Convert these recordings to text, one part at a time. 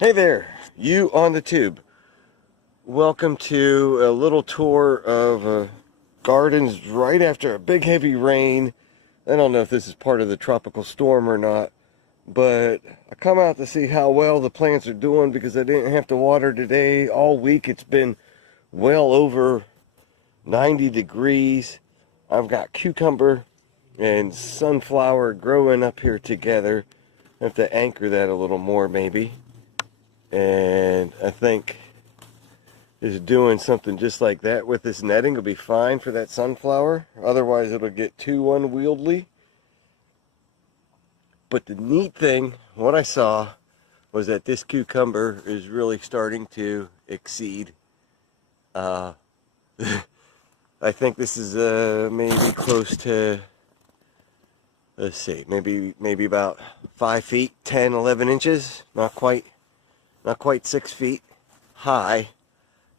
Hey there, you on the tube. Welcome to a little tour of gardens right after a big heavy rain. I don't know if this is part of the tropical storm or not, but I come out to see how well the plants are doing because I didn't have to water today. All week it's been well over 90 degrees. I've got cucumber and sunflower growing up here together. I have to anchor that a little more maybe. And I think just doing something just like that with this netting will be fine for that sunflower. Otherwise it'll get too unwieldy. But the neat thing, what I saw, was that this cucumber is really starting to exceed. I think this is maybe close to, let's see, maybe about 5 feet, 10, 11 inches. Not quite 6 feet high.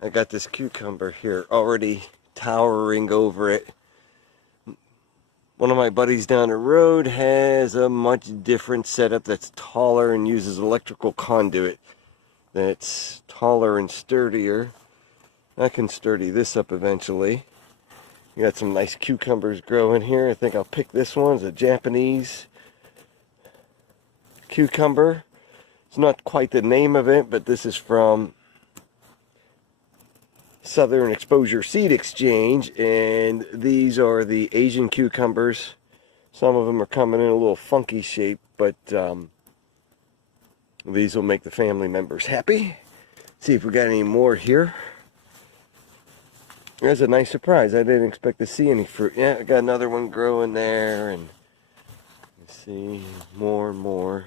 I got this cucumber here already towering over it. One of my buddies down the road has a much different setup that's taller and uses electrical conduit that's taller and sturdier. I can sturdy this up eventually. You got some nice cucumbers growing here. I think I'll pick this one. It's a Japanese cucumber. It's not quite the name of it, but this is from Southern Exposure Seed Exchange, and these are the Asian cucumbers. Some of them are coming in a little funky shape, but these will make the family members happy. See if we got any more here. That's a nice surprise. I didn't expect to see any fruit. Yeah, I got another one growing there, and see more and more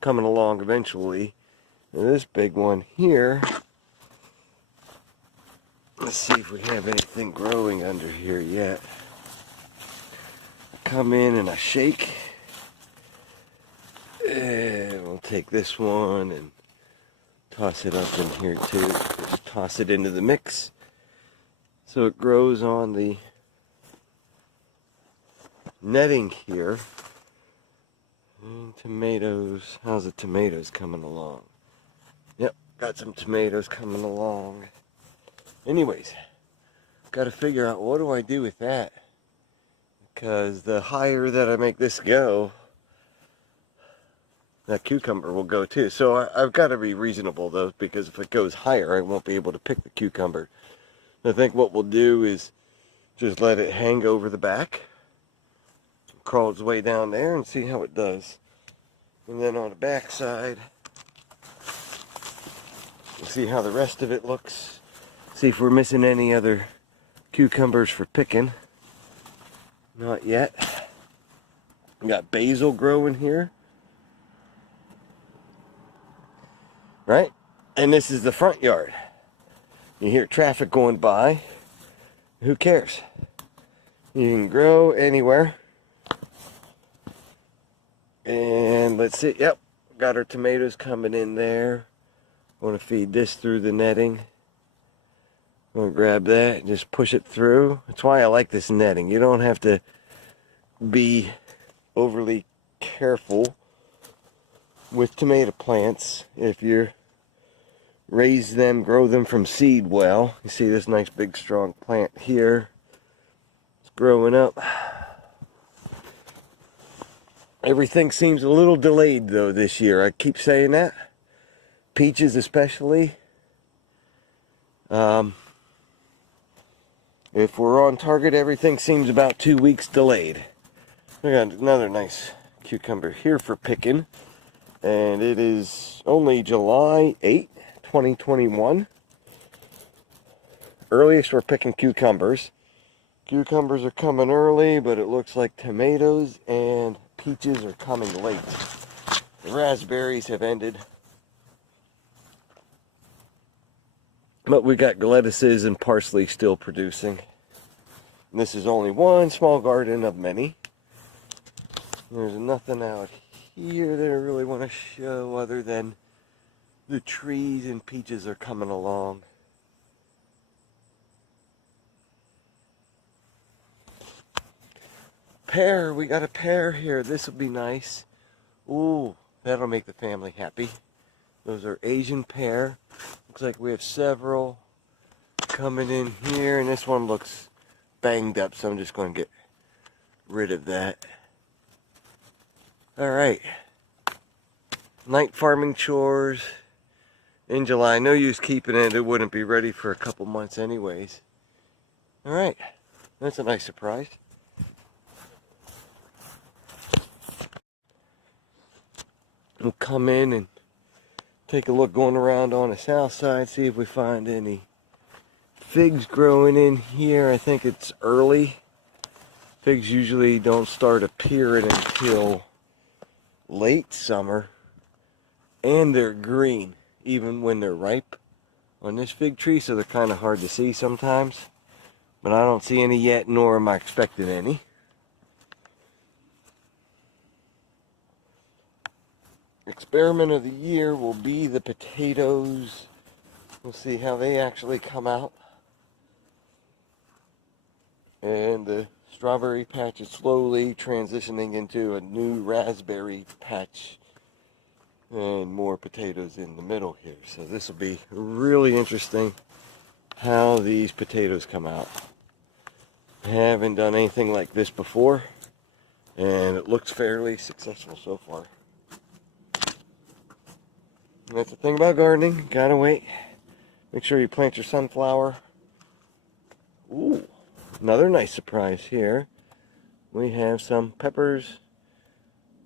coming along eventually. And this big one here, let's see if we have anything growing under here yet. I come in and I shake, and we'll take this one and toss it up in here too. Just toss it into the mix so it grows on the netting here. And tomatoes. How's the tomatoes coming along? Yep, got some tomatoes coming along. Anyways, got to figure out what do I do with that. Because the higher that I make this go, that cucumber will go too. So I've got to be reasonable though, because if it goes higher, I won't be able to pick the cucumber. I think what we'll do is just let it hang over the back. Crawl its way down there and see how it does. And then on the back side, we'll see how the rest of it looks. See if we're missing any other cucumbers for picking. Not yet. We got basil growing here. Right? And this is the front yard. You hear traffic going by. Who cares? You can grow anywhere. And let's see, yep, got our tomatoes coming in there. Want to feed this through the netting. I'm going to grab that and just push it through. That's why I like this netting. You don't have to be overly careful with tomato plants if you raise them, grow them from seed well. You see this nice big strong plant here. It's growing up. Everything seems a little delayed though this year. I keep saying that. Peaches especially. If we're on target, everything seems about 2 weeks delayed. We got another nice cucumber here for picking. And it is only July 8th, 2021. Earliest we're picking cucumbers. Cucumbers are coming early, but it looks like tomatoes and peaches are coming late. The raspberries have ended. But we got lettuces and parsley still producing. And this is only one small garden of many. There's nothing out here that I really want to show other than the trees and peaches are coming along. Pear, we got a pear here. This will be nice. Ooh, that'll make the family happy. Those are Asian pear. Looks like we have several coming in here, and this one looks banged up, so I'm just going to get rid of that. All right. Night farming chores in July. No use keeping it. It wouldn't be ready for a couple months anyways. All right. That's a nice surprise. We'll come in and take a look going around on the south side, see if we find any figs growing in here. I think it's early. Figs usually don't start appearing until late summer, and they're green even when they're ripe on this fig tree, so they're kind of hard to see sometimes. But I don't see any yet, nor am I expecting any. Experiment of the year will be the potatoes. We'll see how they actually come out. And the strawberry patch is slowly transitioning into a new raspberry patch. And more potatoes in the middle here. So this will be really interesting how these potatoes come out. I haven't done anything like this before, and it looks fairly successful so far. And that's the thing about gardening, gotta wait. Make sure you plant your sunflower. Ooh, another nice surprise here. We have some peppers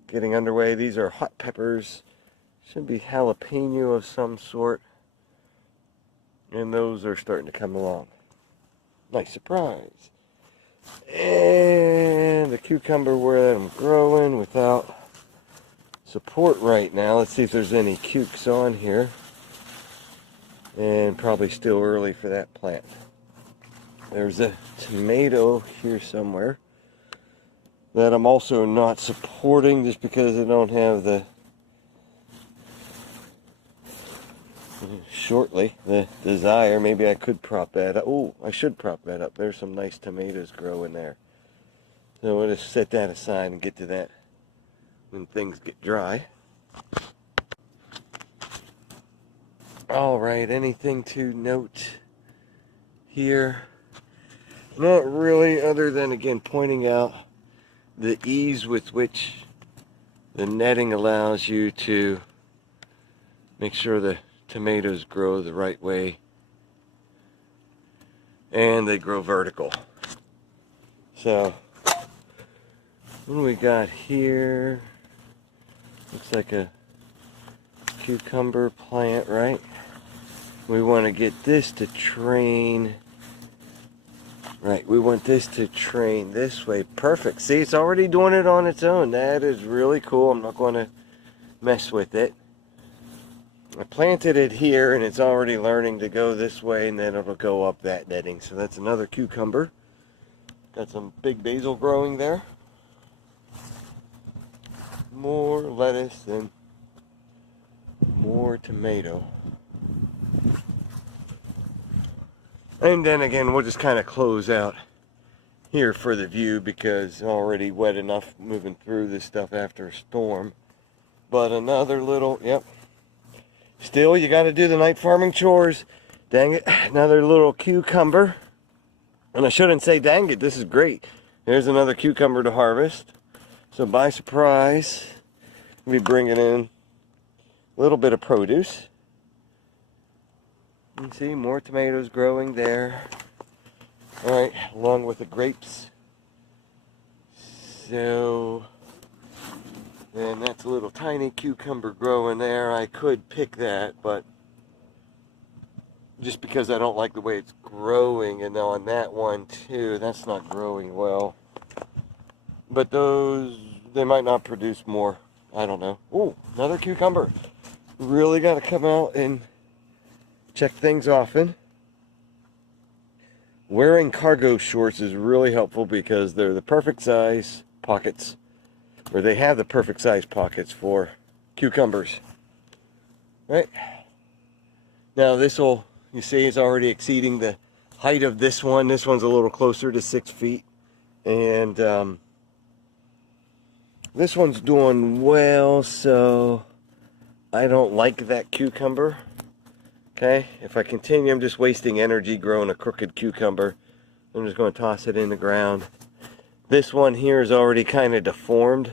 getting underway. These are hot peppers. Should be jalapeno of some sort. And those are starting to come along. Nice surprise. And the cucumber where I'm growing without support right now. Let's see if there's any cukes on here. And probably still early for that plant. There's a tomato here somewhere that I'm also not supporting just because I don't have the the desire. Maybe I could prop that up. Oh, I should prop that up. There's some nice tomatoes growing there. So we'll just set that aside and get to that when things get dry. All right, anything to note here? Not really, other than again pointing out the ease with which the netting allows you to make sure the tomatoes grow the right way and they grow vertical. So what do we got here? Looks like a cucumber plant, right? We want to get this to train. Right, we want this to train this way. Perfect. See, it's already doing it on its own. That is really cool. I'm not going to mess with it. I planted it here and it's already learning to go this way, and then it'll go up that netting. So that's another cucumber. Got some big basil growing there. More lettuce and more tomato. And then again, we'll just kind of close out here for the view because it's already wet enough moving through this stuff after a storm. But another little, yep. Still, you got to do the night farming chores. Dang it, another little cucumber. And I shouldn't say dang it, this is great. There's another cucumber to harvest. So by surprise, we'll be bringing in a little bit of produce. You can see more tomatoes growing there. All right, along with the grapes. So then that's a little tiny cucumber growing there. I could pick that, but just because I don't like the way it's growing, and on that one too, that's not growing well. But those, they might not produce more. I don't know. Ooh, another cucumber. Really got to come out and check things often. Wearing cargo shorts is really helpful because they're the perfect size pockets, or they have the perfect size pockets for cucumbers. Right? Now this will, you see, is already exceeding the height of this one. This one's a little closer to 6 feet. And this one's doing well, so I don't like that cucumber. Okay, if I continue, I'm just wasting energy growing a crooked cucumber. I'm just going to toss it in the ground. This one here is already kind of deformed,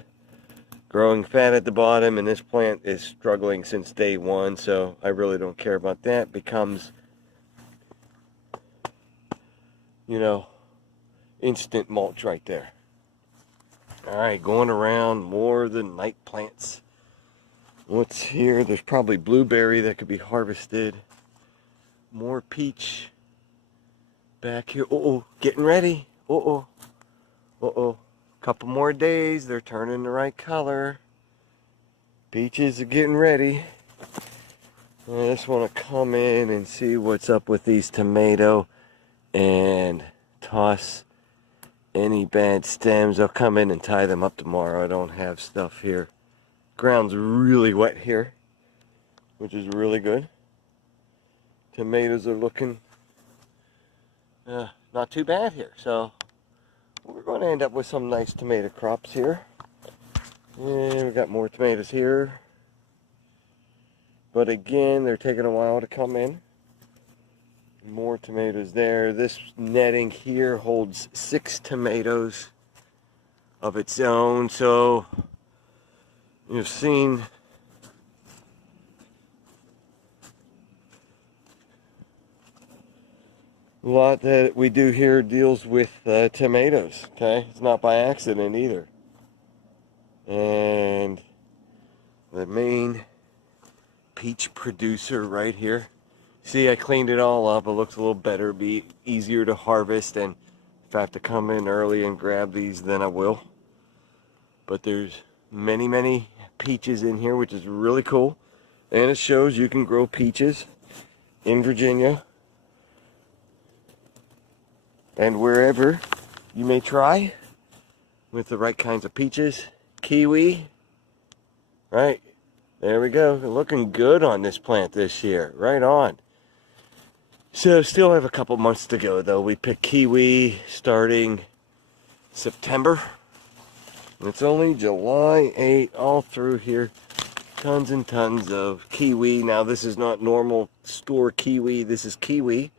growing fat at the bottom, and this plant is struggling since day one, so I really don't care about that. Becomes, you know, instant mulch right there. Alright, going around more of the night plants. What's here? There's probably blueberry that could be harvested. More peach back here. Uh-oh, getting ready. Uh-oh. Uh-oh. Couple more days, they're turning the right color. Peaches are getting ready. I just want to come in and see what's up with these tomato and toss any bad stems. I'll come in and tie them up tomorrow. I don't have stuff here. Ground's really wet here, which is really good. Tomatoes are looking not too bad here, so we're going to end up with some nice tomato crops here. And we got more tomatoes here, but again, they're taking a while to come in. More tomatoes there. This netting here holds 6 tomatoes of its own, so you've seen a lot that we do here deals with tomatoes. Okay, it's not by accident either. And the main peach producer right here. See, I cleaned it all up. It looks a little better, be easier to harvest, and if I have to come in early and grab these, then I will. But there's many peaches in here, which is really cool, and it shows you can grow peaches in Virginia and wherever you may try with the right kinds of peaches. Kiwi, right there we go. Looking good on this plant this year. Right on. So still have a couple months to go though. We picked kiwi starting September. And it's only July 8 all through here. Tons and tons of kiwi. Now this is not normal store kiwi. This is kiwi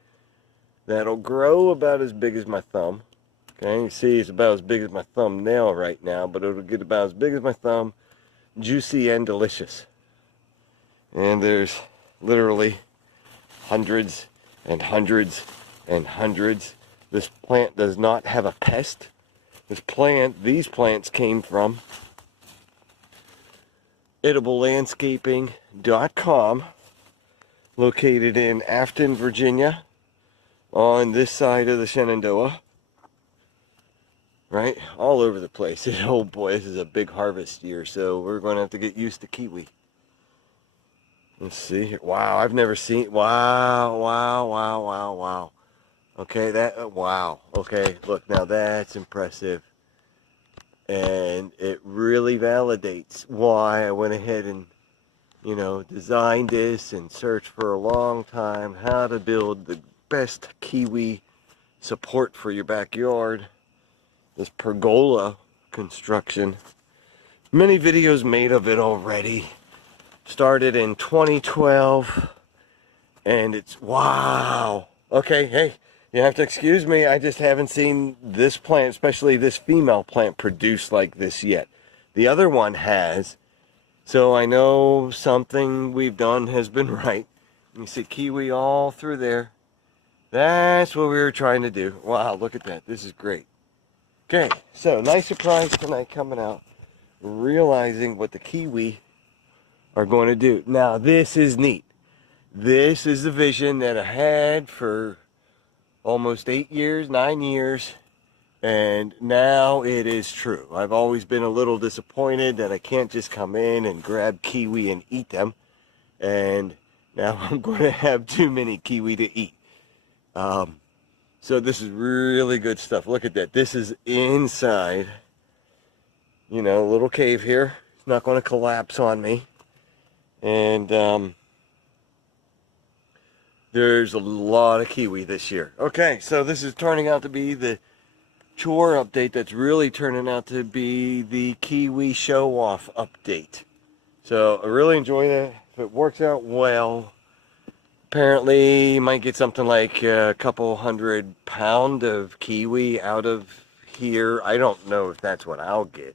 that'll grow about as big as my thumb. Okay, you see it's about as big as my thumbnail right now, but it'll get about as big as my thumb. Juicy and delicious. And there's literally hundreds and hundreds and hundreds. This plant does not have a pest. These plants came from edible-landscaping.com, located in Afton, Virginia, on this side of the Shenandoah. Right? All over the place. Oh boy, this is a big harvest year, so we're going to have to get used to kiwi. Let's see here. Wow, I've never seen. Wow. Okay, wow. Okay, look, now that's impressive. And it really validates why I went ahead and, designed this and searched for a long time how to build the best kiwi support for your backyard. This pergola construction. Many videos made of it already. Started in 2012, and it's wow. Okay, hey, you have to excuse me. I just haven't seen this plant, especially this female plant, produce like this yet. The other one has, so I know something we've done has been right. You see kiwi all through there. That's what we were trying to do. Wow, look at that. This is great. Okay, so nice surprise tonight coming out, realizing what the kiwi are going to do. Now this is neat. This is the vision that I had for almost 9 years, and now it is true. I've always been a little disappointed that I can't just come in and grab kiwi and eat them, and now I'm going to have too many kiwi to eat. So this is really good stuff. Look at that. This is inside, a little cave here. It's not going to collapse on me. And there's a lot of kiwi this year. Okay, so this is turning out to be the chore update that's really turning out to be the kiwi show-off update. So I really enjoy the it works out well, apparently you might get something like a couple 100 pounds of kiwi out of here. I don't know if that's what I'll get,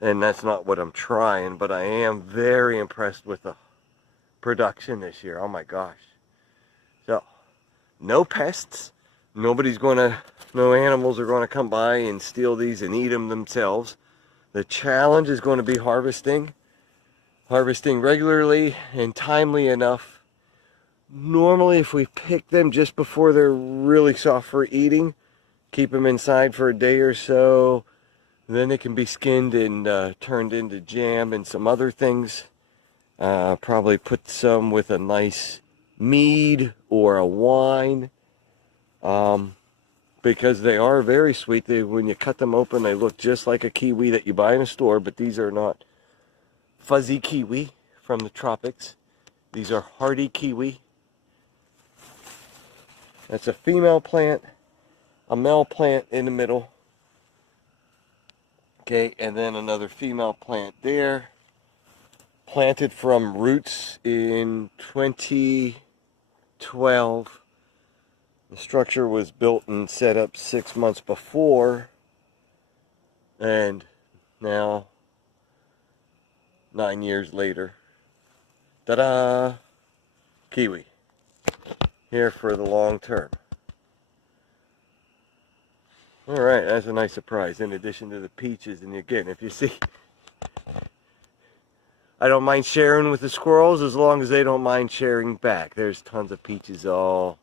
and that's not what I'm trying, but I am very impressed with the production this year. Oh my gosh. So, no pests. No animals are going to come by and steal these and eat them themselves. The challenge is going to be harvesting regularly and timely enough. Normally, if we pick them just before they're really soft for eating, keep them inside for a day or so, then they can be skinned and turned into jam and some other things. Probably put some with a nice mead or a wine, because they are very sweet. When you cut them open, they look just like a kiwi that you buy in a store, but these are not fuzzy kiwi from the tropics. These are hardy kiwi. That's a female plant, a male plant in the middle. Okay, and then another female plant there. Planted from roots in 2012. The structure was built and set up 6 months before, and now 9 years later, ta-da! Kiwi. Here for the long term. Alright, that's a nice surprise, in addition to the peaches. And again, if you see, I don't mind sharing with the squirrels as long as they don't mind sharing back. There's tons of peaches all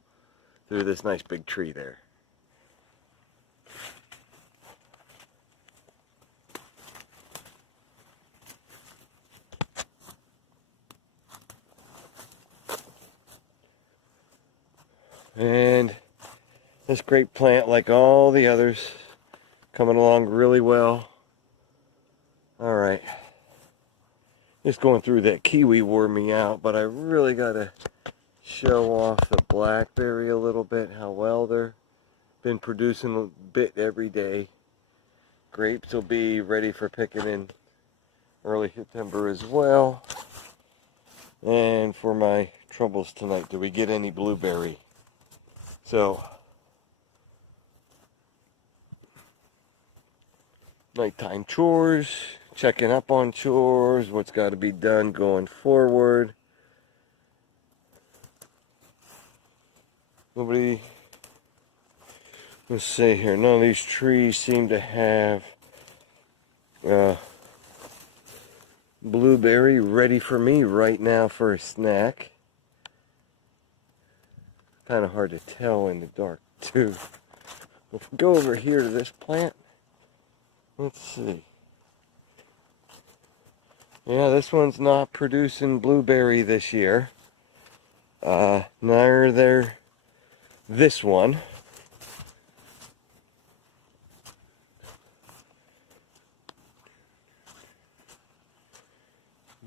through this nice big tree there. And this great plant, like all the others, coming along really well. Alright. Just going through that kiwi wore me out, but I really got to show off the blackberry a little bit, how well they're been producing a bit every day. Grapes will be ready for picking in early September as well. And for my troubles tonight, do we get any blueberry? So, nighttime chores, checking up on chores, what's got to be done going forward. Let's see here, none of these trees seem to have blueberry ready for me right now for a snack. Kind of hard to tell in the dark too. If we go over here to this plant, let's see. Yeah, this one's not producing blueberry this year. Neither this one.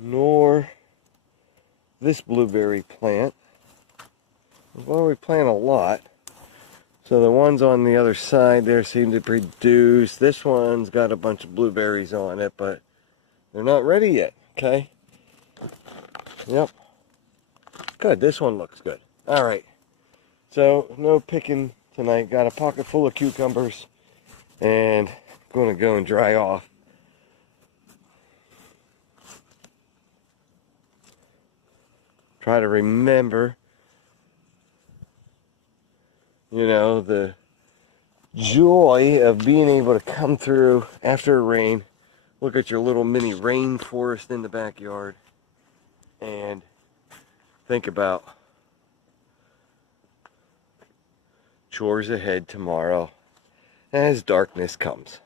Nor this blueberry plant. Well, we plant a lot. So the ones on the other side there seem to produce. This one's got a bunch of blueberries on it, but they're not ready yet. Okay. Yep. Good. This one looks good. All right. So no picking tonight. Got a pocket full of cucumbers and going to go and dry off. Try to remember, you know, the joy of being able to come through after a rain, look at your little mini rainforest in the backyard, and think about chores ahead tomorrow as darkness comes.